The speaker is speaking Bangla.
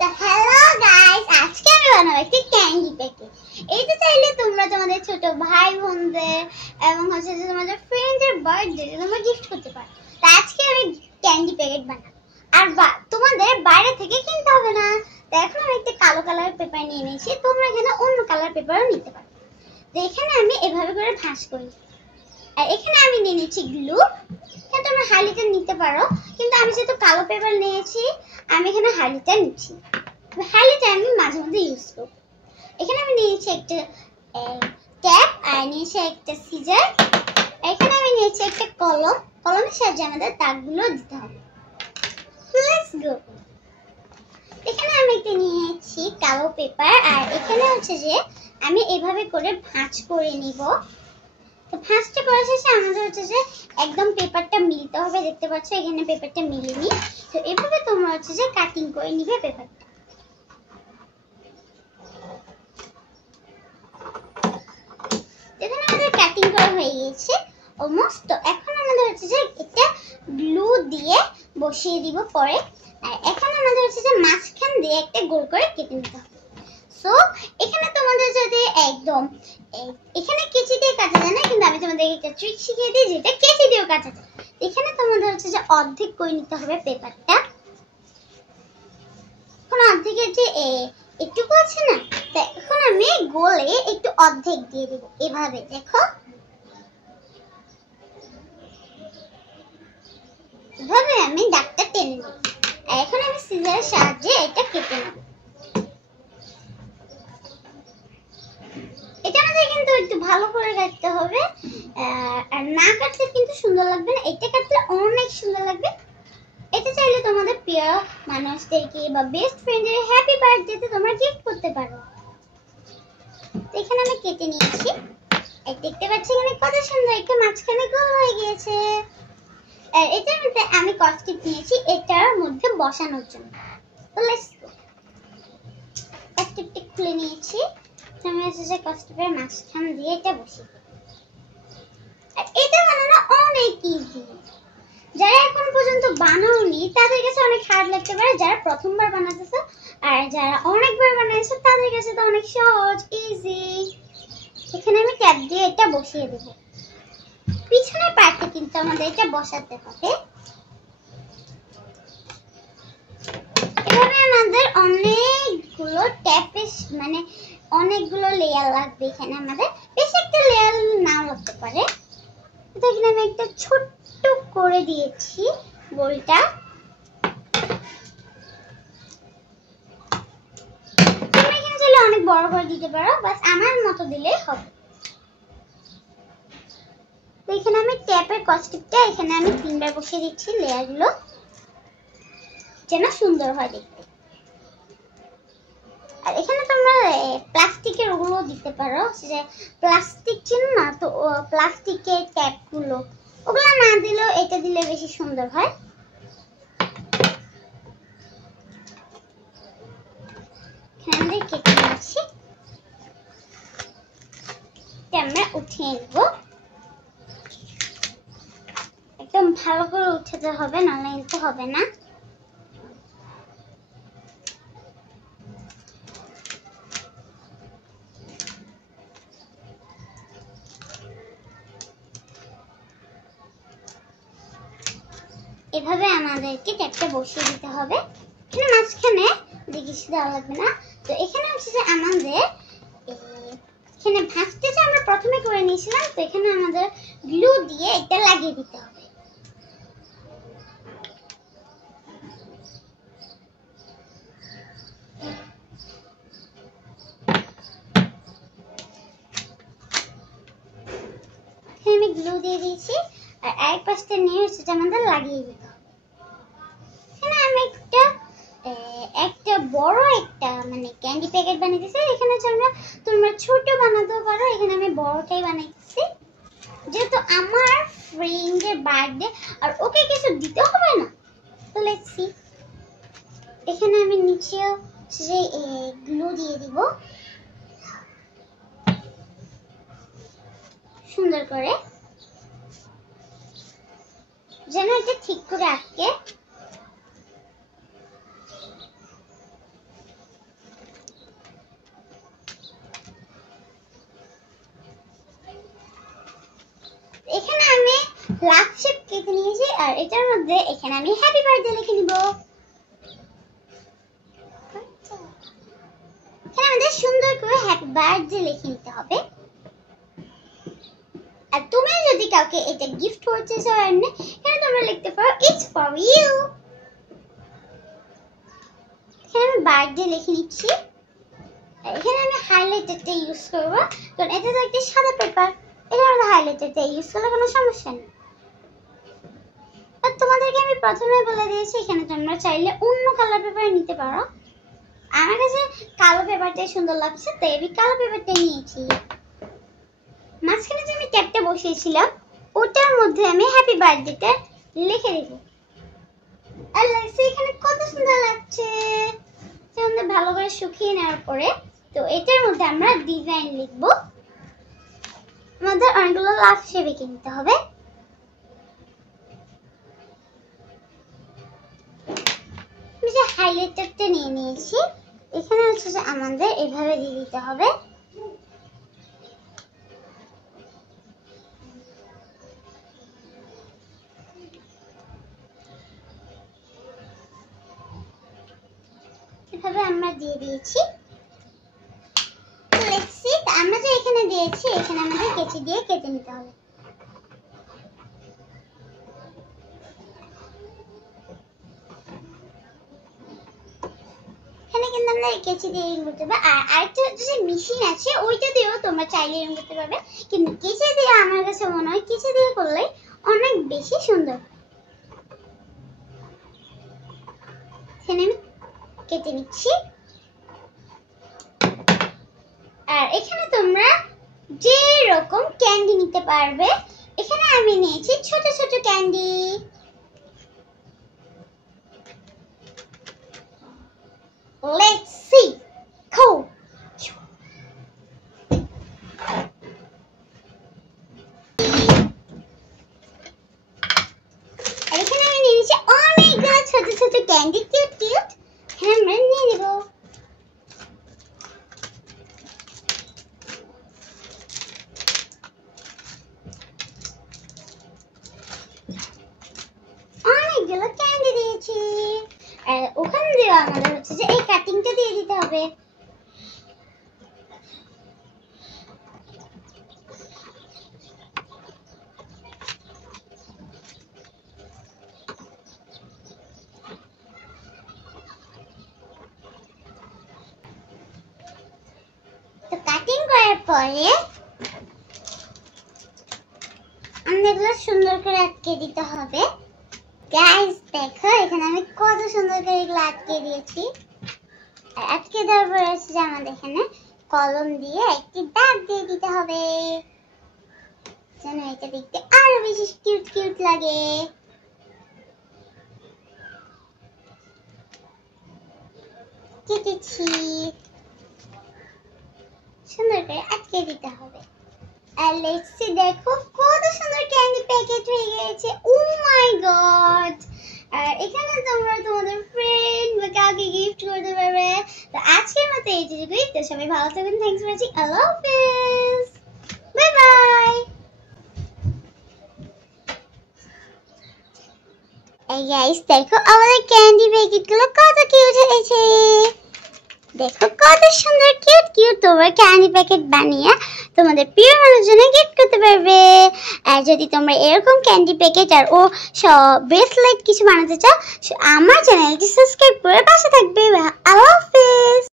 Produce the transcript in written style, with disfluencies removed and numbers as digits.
তো হ্যালো গাইস, আজকে আমি বানাবো একটি ক্যান্ডি প্যাকেট। এইটা চাইলে তোমরা তোমাদের ছোট ভাই বোনদের এবং হচ্ছে যে তোমাদের ফ্রেন্ডদের বার্থডে তোমরা গিফট করতে পারো। তো আজকে আমি ক্যান্ডি প্যাকেট বানাবো, আর তোমাদের বাইরে থেকে কিনতে হবে না। তো এখন আমি একটা কালো কালার পেপার নিয়ে নিয়েছি, তোমরা এখানে অন্য কালার পেপারও নিতে পারো। তো এখানে আমি এভাবে করে ভাঁজ করি, আর এখানে আমি নিয়ে নিচ্ছি গ্লু। হ্যাঁ, তোমরা হাইলাইটার নিতে পারো, কিন্তু আমি যেহেতু কালো পেপার নিয়েছি আমি এখানে হাইলাইটার নিচ্ছি। হাইলাইটার আমি মাঝে মধ্যে ইউজ করব। এখানে আমি নিয়েছি একটা ট্যাপ, আর নিয়েছি একটা সিজার। এখানে আমি নিয়েছি একটা কলম। কলমের সাহায্যে আমাদের দাগগুলো দিতে হবে। Let's go. এখানে আমি একটা নিয়েছি কালো পেপার, আর এখানে হচ্ছে যে আমি এভাবে করে ভাঁজ করে নিব। তো ভাঁজটা করা শেষে আমাদের হচ্ছে যে একদম পেপারটা মিলতে হবে। দেখতে পাচ্ছ এখানে পেপারটা মিলেনি। তো এভাবে তোমরা হচ্ছে যে কাটিং করে নিবে পেপারটা। এখানে আমাদের কাটিং করা হয়ে গেছে অলমোস্ট। তো এখন আমাদের হচ্ছে যে একটা গ্লু দিয়ে বসিয়ে দিব পরে। আর এখন আমাদের হচ্ছে যে মাঝখান দিয়ে একটা গোল করে কেটে নিতে হবে। সো এখানে তোমাদের যদি একদম এখানে কেচি দিয়ে কাটা যায় না, কিন্তু আমি তোমাদের একটা ট্রিক শিখিয়ে দিই যেটা কেচি দিয়েও কাটা যায়। এখানে তোমাদের হচ্ছে যে অর্ধেক করে নিতে হবে পেপারটা। এখন অর্ধেকের যে একটুকু আছে না, তো এখন আমি গোলে একটু অর্ধেক দিয়ে দেব। এভাবে দেখো, এভাবে আমি দাগটা টেনে নেব। আর এখন আমি সিজারের সাহায্যে এটা কেটে নেব। এটা আমাদের কিন্তু একটু ভালো করে কাটতে হবে, আর না কাটলে কিন্তু সুন্দর লাগবে না। এটা কাটলে অনেক সুন্দর লাগবে। এটা চাইলে তোমাদের প্রিয় মানুষদেরকে বা বেস্ট ফ্রেন্ডের হ্যাপি বার্থডেতে তোমরা গিফট করতে পারো। তো এখানে আমি কেটে নিয়েছি। দেখতে পাচ্ছি এখানে কত সুন্দর একটা মাঝখানে গোল হয়ে গিয়েছে। এটার মধ্যে আমি কস্টিপ নিয়েছি এটার মধ্যে বসানোর জন্য। তো লেটস গো। কস্টিপটা খুলে নিয়েছি। আমি হচ্ছে যে কস্টিপের মাঝখান দিয়ে এটা বসিয়ে দেব। আর এটা বানানো অনেক ইজি। যারা এখন পর্যন্ত বানাওনি তাদের কাছে অনেক হার্ড লাগতে পারে, যারা প্রথমবার বানাতেছে। আর যারা অনেকবার বানাইছে তাদের কাছে তো অনেক সহজ, ইজি। এখানে আমি ট্যাপ দিয়ে এটা বসিয়ে দেব। পিছনের পার্টে কিন্তু আমাদের এটা বসাতে হবে। এভাবে আমাদের অনেকগুলো ট্যাপের মানে অনেকগুলো লেয়ার লাগবে। এখানে আমাদের বেশ একটা লেয়ার নাও লাগতে পারে। তো এখানে আমি একটা ছোট্ট করে দিয়েছি গোলটা। তোমরা এখানে চাইলে অনেক বড় করে দিতে পারো, বাস আমার মতো দিলেই হবে। তো এখানে আমি ট্যাপের কস্টিপটা এখানে আমি 3বার বসিয়ে দিচ্ছি, লেয়ারগুলো যেন সুন্দর হয় দেখতে। আর এখানে তোমরা প্লাস্টিকের ওগুলো দিতে পারো, যে প্লাস্টিক ছিল না, তো প্লাস্টিকের ট্যাপগুলো ওগুলো না দিলেও এটা দিলে বেশি সুন্দর হয়। এখানে কেটে নিচ্ছি, আমরা উঠিয়ে নেব। একদম ভালো করে উঠাতে হবে, নাহলে কিন্তু হবে না। এভাবে আমাদেরকে ট্যাপটা বসিয়ে দিতে হবে। এখানে মাঝখানে কিছু দেওয়া লাগবে না। তো এখানে হচ্ছে যে আমাদের এখানে ভাঁজটা যে আমরা প্রথমে করে নিয়েছিলাম, তো এখানে আমাদের গ্লু দিয়ে এটা লাগিয়ে দিতে হবে। আমি গ্লু দিয়ে দিয়েছি, আর এক পাশটা নিয়ে সেটা আমাদের লাগিয়ে দিতে হবে। এখানে আমি একটা বড় একটা মানে ক্যান্ডি প্যাকেট বানিয়েছি। এখানে তোমরা ছোট বানাতেও পারো, এখানে আমি বড়টাই বানাইছি যেহেতু আমার ফ্রেন্ডের বার্থডে আর ওকে কিছু দিতে হবে না। তো লেটস সি। এখানে আমি নিচেও যে গ্লু দিয়ে দিব সুন্দর করে, যেন এটা ঠিক করে আটকে। আর এটার মধ্যে এখানে আমি হ্যাপি বার্থডে লিখে নিব। এখানে আমাদের সুন্দর করে হ্যাপি বার্থডে লিখে নিতে হবে। আর তুমি যদি কাউকে এটা গিফট করতে চাও এখানে তোমরা লিখতে পারো ইটস ফর ইউ। এখানে আমি বার্থডে লিখে নিচ্ছি। এখানে আমি হাইলাইটারটা ইউজ করব, কারণ এটা তো একটা সাদা পেপার, এটা আমরা হাইলাইটারটা ইউজ করলে কোনো সমস্যা নেই। আর তোমাদেরকে আমি প্রথমে বলে দিয়েছি এখানে তোমরা চাইলে অন্য কালার পেপার নিতে পারো। আমার কাছে কালো পেপারটাই সুন্দর লাগছে, তাই আমি কালো পেপারটাই নিয়েছি। মাঝখানে যে আমি ট্যাপটা বসিয়েছিলাম ওটার মধ্যে আমি হ্যাপি বার্থডেটা লিখে দেব। আর লাগছে এখানে কত সুন্দর লাগছে। আমাদের ভালো করে শুকিয়ে নেওয়ার পরে তো এটার মধ্যে আমরা ডিজাইন লিখব। আমাদের অনেকগুলো লাভ শেপ এঁকে নিতে হবে। আমি যে হাইলাইটারটা নিয়ে নিয়েছি, এখানে হচ্ছে যে আমাদের এভাবে দিয়ে দিতে হবে। এভাবে আমরা দিয়ে দিয়েছি। আমরা যে এখানে দিয়েছি এখানে আমাদের কেচি দিয়ে কেটে নিতে হবে। এখানে কিন্তু আমরা কেচি দিয়ে এরকম করতে পারবে। আর আরেকটা হচ্ছে যে মেশিন আছে, ওইটা দিয়েও তোমরা চাইলে এরকম করতে পারবে, কিন্তু কেচি দিয়ে আমার কাছে মনে হয় কেচি দিয়ে করলে অনেক বেশি সুন্দর। এখানে আমি কেটে নিচ্ছি। আর এখানে তোমরা যে রকম ক্যান্ডি নিতে পারবে। এখানে আমি নিয়েছি ছোট ছোট ক্যান্ডি। Let's see. Cool. আর এখানে আমি নিয়েছি অনেকগুলো ছোট ছোট ক্যান্ডি, কিউট কিউট। হ্যাঁ, আমরা নিয়ে নেব। অনেকগুলো ক্যান্ডি দিয়েছি। আর ওখানে দেওয়া আমাদের হচ্ছে যে এই কাটিংটা দিয়ে দিতে হবে। তো কাটিং করার পরে আমাদের এগুলো সুন্দর করে আটকে দিতে হবে। গাইস দেখো এখানে আমি কত সুন্দর করে এগুলো আটকে দিয়েছি। আর আটকে দেওয়ার পরে হচ্ছে যে আমাদের এখানে কলম দিয়ে একটি দাগ দিয়ে দিতে হবে, যেন এটা দেখতে আরো বেশি কিউট কিউট লাগে। কেটেছি, সুন্দর করে আটকে দিতে হবে। আর লেটস সি, দেখো কত সুন্দর ক্যান্ডি প্যাকেট হয়ে গেছে। ও মাই গড! আর এখানে তোমরা তোমাদের ফ্রেন্ড বা কাউকে গিফট করতে পারবে। তো আজকের মতো এইটুকুই। তো সবাই ভালো থাকুন। Thanks for watching. আল্লাহ হাফেজ, বাই বাই। এই গাইস দেখো আমাদের ক্যান্ডি প্যাকেটগুলো কত কিউট হয়েছে। দেখো কত সুন্দর কিউট কিউট তোমরা ক্যান্ডি প্যাকেট বানিয়ে তোমাদের প্রিয় মানুষজনের গিফট করতে পারবে। আর যদি তোমরা এরকম ক্যান্ডি প্যাকেট আর ব্রেসলেট কিছু বানাতে চাও, আমার চ্যানেলটি সাবস্ক্রাইব করে পাশে থাকবে। আল্লাহ হাফেজ।